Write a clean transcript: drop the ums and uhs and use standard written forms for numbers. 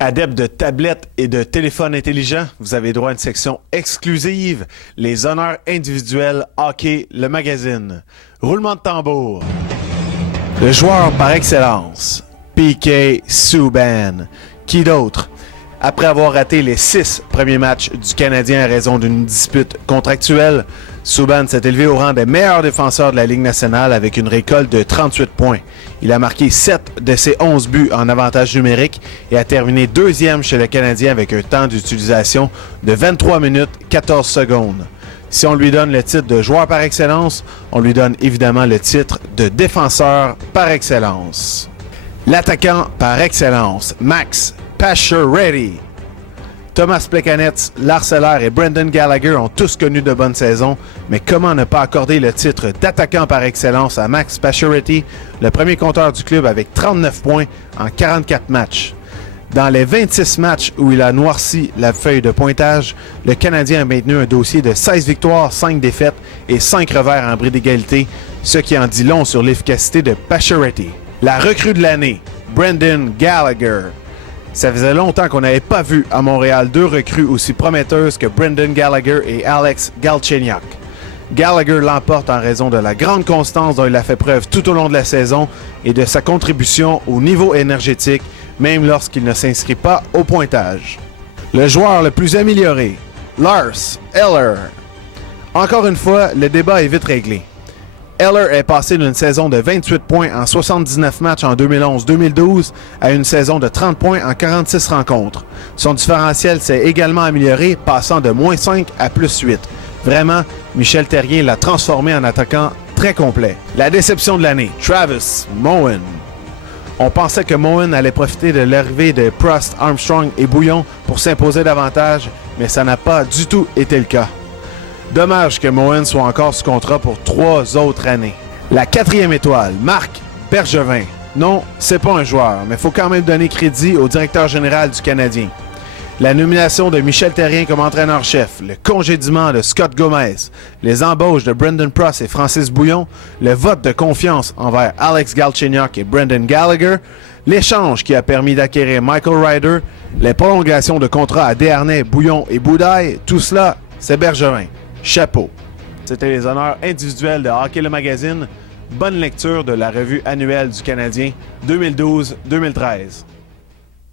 Adeptes de tablettes et de téléphones intelligents, vous avez droit à une section exclusive, les honneurs individuels Hockey, le magazine. Roulement de tambour. Le joueur par excellence, P.K. Subban. Qui d'autre? Après avoir raté les 6 premiers matchs du Canadien à raison d'une dispute contractuelle, Subban s'est élevé au rang des meilleurs défenseurs de la Ligue nationale avec une récolte de 38 points. Il a marqué 7 de ses 11 buts en avantage numérique et a terminé deuxième chez le Canadien avec un temps d'utilisation de 23 minutes 14 secondes. Si on lui donne le titre de joueur par excellence, on lui donne évidemment le titre de défenseur par excellence. L'attaquant par excellence, Max Pacioretty. Thomas Plekanec, Lars Eller et Brendan Gallagher ont tous connu de bonnes saisons, mais comment ne pas accorder le titre d'attaquant par excellence à Max Pacioretty, le premier compteur du club avec 39 points en 44 matchs. Dans les 26 matchs où il a noirci la feuille de pointage, le Canadien a maintenu un dossier de 16 victoires, 5 défaites et 5 revers en bris d'égalité, ce qui en dit long sur l'efficacité de Pacioretty. La recrue de l'année, Brendan Gallagher. Ça faisait longtemps qu'on n'avait pas vu à Montréal deux recrues aussi prometteuses que Brendan Gallagher et Alex Galchenyuk. Gallagher l'emporte en raison de la grande constance dont il a fait preuve tout au long de la saison et de sa contribution au niveau énergétique, même lorsqu'il ne s'inscrit pas au pointage. Le joueur le plus amélioré, Lars Eller. Encore une fois, le débat est vite réglé. Eller est passé d'une saison de 28 points en 79 matchs en 2011-2012 à une saison de 30 points en 46 rencontres. Son différentiel s'est également amélioré, passant de -5 à +8. Vraiment, Michel Therrien l'a transformé en attaquant très complet. La déception de l'année, Travis Moen. On pensait que Moen allait profiter de l'arrivée de Prost, Armstrong et Bouillon pour s'imposer davantage, mais ça n'a pas du tout été le cas. Dommage que Moen soit encore sous contrat pour 3 autres années. La 4e étoile, Marc Bergevin. Non, c'est pas un joueur, mais il faut quand même donner crédit au directeur général du Canadien. La nomination de Michel Therrien comme entraîneur-chef, le congédiement de Scott Gomez, les embauches de Brendan Prost et Francis Bouillon, le vote de confiance envers Alex Galchenyuk et Brendan Gallagher, l'échange qui a permis d'acquérir Michael Ryder, les prolongations de contrats à Desharnais, Bouillon et Boudaille, tout cela, c'est Bergevin. Chapeau. C'était les honneurs individuels de Hockey le magazine. Bonne lecture de la revue annuelle du Canadien 2012-2013.